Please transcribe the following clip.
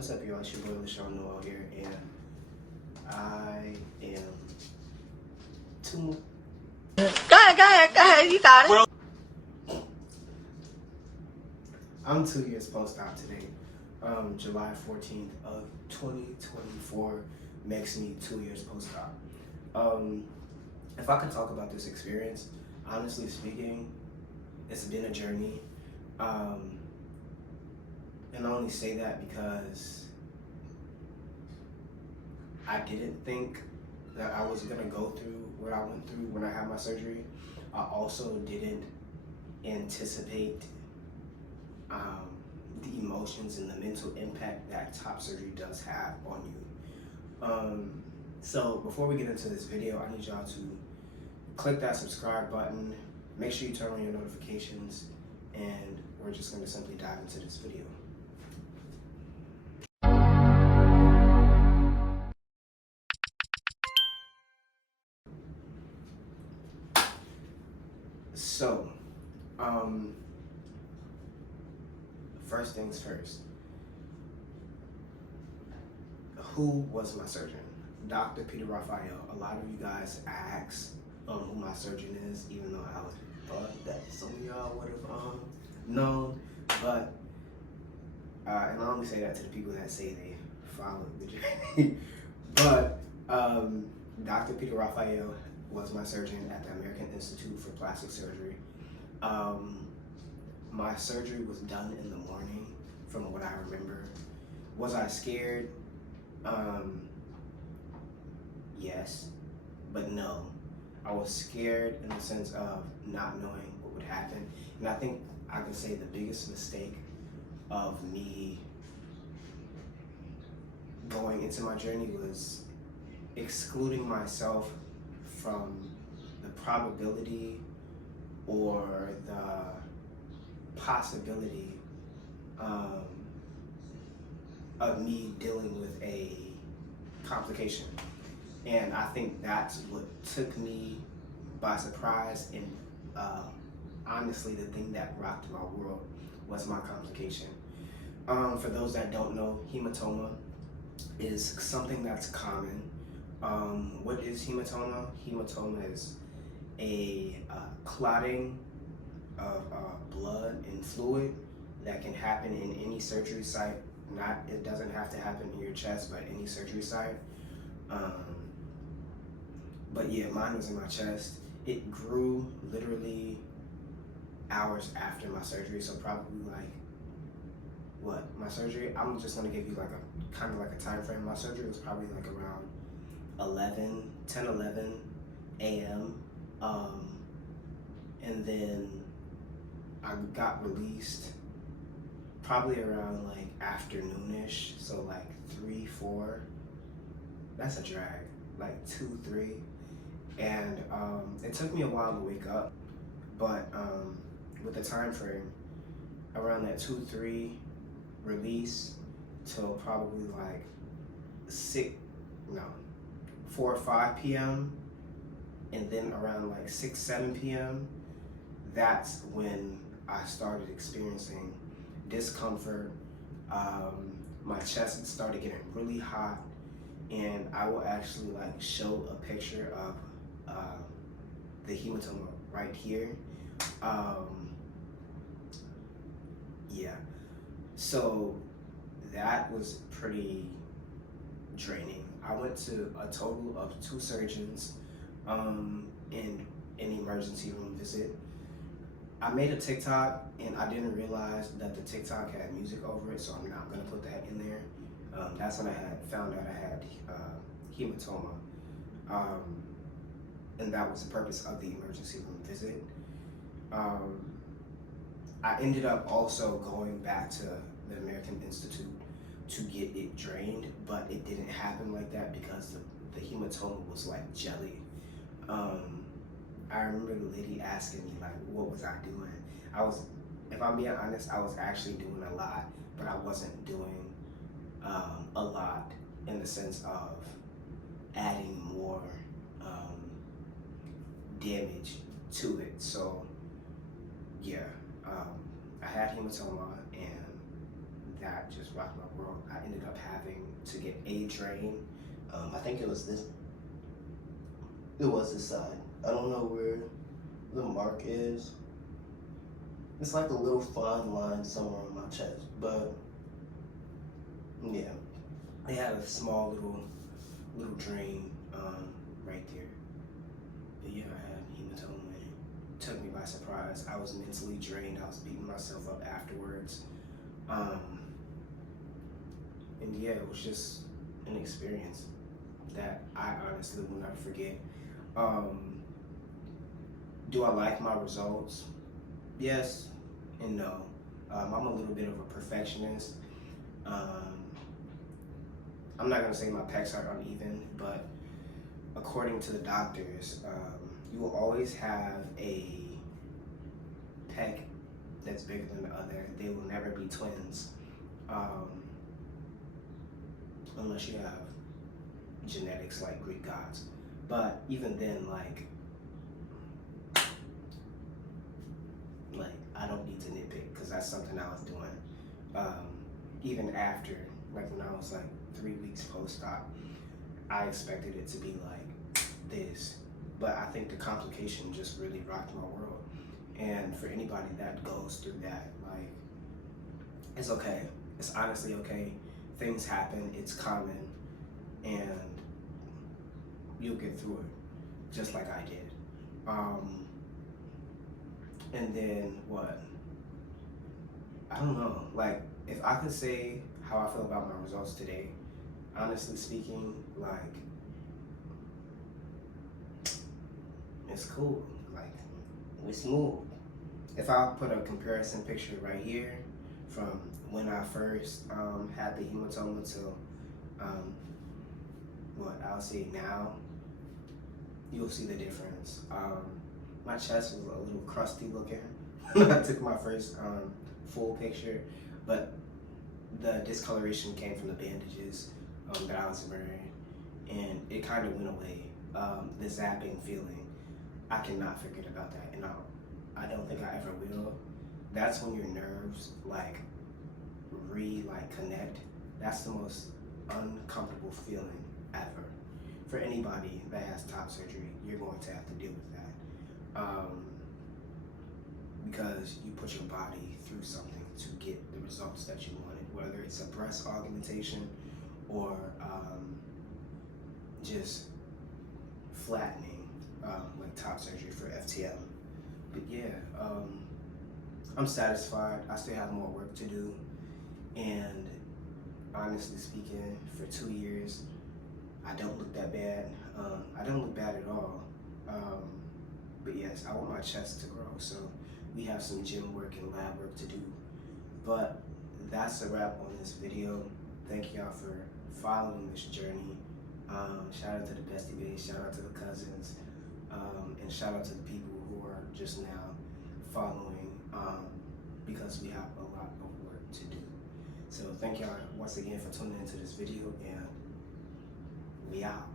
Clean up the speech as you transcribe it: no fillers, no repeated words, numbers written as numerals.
What's up, y'all? It's your boy Lashaun Noel here, and I am two. Go ahead, you got it. I'm 2 years post-op today. July 14th of 2024 makes me 2 years post-op. If I could talk about this experience, honestly speaking, it's been a journey. And I only say that because I didn't think that I was gonna go through what I went through when I had my surgery. I also didn't anticipate the emotions and the mental impact that top surgery does have on you. So before we get into this video, I need y'all to click that subscribe button, make sure you turn on your notifications, and we're just gonna simply dive into this video. So, first things first. Who was my surgeon? Dr. Peter Raphael. A lot of you guys ask who my surgeon is, even though I thought that some of y'all would have known. But, and I only say that to the people that say they followed the journey. But, Dr. Peter Raphael was my surgeon at the American Institute for Plastic Surgery. My surgery was done in the morning, from what I remember. Was I scared? Yes, but no. I was scared in the sense of not knowing what would happen. And I think I could say the biggest mistake of me going into my journey was excluding myself from the probability or the possibility of me dealing with a complication. And I think that's what took me by surprise, and honestly the thing that rocked my world was my complication. For those that don't know, hematoma is something that's common. What is hematoma? Hematoma is a clotting of blood and fluid that can happen in any surgery site. It doesn't have to happen in your chest, but any surgery site. But yeah, mine was in my chest. It grew literally hours after my surgery, so probably like my surgery, I'm just gonna give you like a kind of like a time frame. My surgery was probably like around 10, 11 a.m. And then I got released probably around like afternoonish, so like 3, 4. That's a drag, like 2, 3. And it took me a while to wake up, but with the time frame, around that 2, 3 release till probably like 4 or 5 p.m. and then around like 6, 7 p.m. that's when I started experiencing discomfort. My chest started getting really hot, and I will actually like show a picture of the hematoma right here. Yeah, so that was pretty draining. I went to a total of 2 surgeons in an emergency room visit. I made a TikTok and I didn't realize that the TikTok had music over it, so I'm not gonna put that in there. That's when I found out I had hematoma. And that was the purpose of the emergency room visit. I ended up also going back to the American Institute to get it drained, but it didn't happen like that because the hematoma was like jelly. I remember the lady asking me like, what was I doing? If I'm being honest, I was actually doing a lot, but I wasn't doing a lot in the sense of adding more damage to it. So yeah, I had hematoma, and that just rocked my world. I ended up having to get a drain. I think it was this. It was this side. I don't know where the mark is. It's like a little fine line somewhere on my chest, but yeah, they had a small little drain right there. But yeah, I had hematoma and it took me by surprise. I was mentally drained. I was beating myself up afterwards. And yeah, it was just an experience that I honestly will never forget. Do I like my results? Yes and no. I'm a little bit of a perfectionist. I'm not gonna say my pecs are uneven, but according to the doctors, you will always have a pec that's bigger than the other. They will never be twins, unless you have genetics like Greek gods. But even then, like I don't need to nitpick because that's something I was doing. Even after, like when I was like 3 weeks post-op, I expected it to be like this. But I think the complication just really rocked my world. And for anybody that goes through that, like, it's okay. It's honestly okay. Things happen, it's common, and you'll get through it, just like I did. And then what? I don't know. Like, if I could say how I feel about my results today, honestly speaking, like, it's cool. Like, we're smooth. If I put a comparison picture right here from when I first had the hematoma to what I'll say now, you'll see the difference. My chest was a little crusty looking when I took my first full picture, but the discoloration came from the bandages that I was wearing, and it kind of went away. The zapping feeling, I cannot forget about that, and I don't think I ever will. That's when your nerves connect. That's the most uncomfortable feeling ever. For anybody that has top surgery, you're going to have to deal with that. Because you put your body through something to get the results that you wanted, whether it's a breast augmentation or just flattening, like top surgery for FTM. But yeah, I'm satisfied. I still have more work to do, and honestly speaking, for 2 years, I don't look that bad. I don't look bad at all. But yes, I want my chest to grow, so we have some gym work and lab work to do. But that's a wrap on this video. Thank y'all for following this journey. Shout out to the bestie base, shout out to the cousins, and shout out to the people who are just now following, because we have a lot of work to do. So thank y'all once again for tuning into this video, and we out.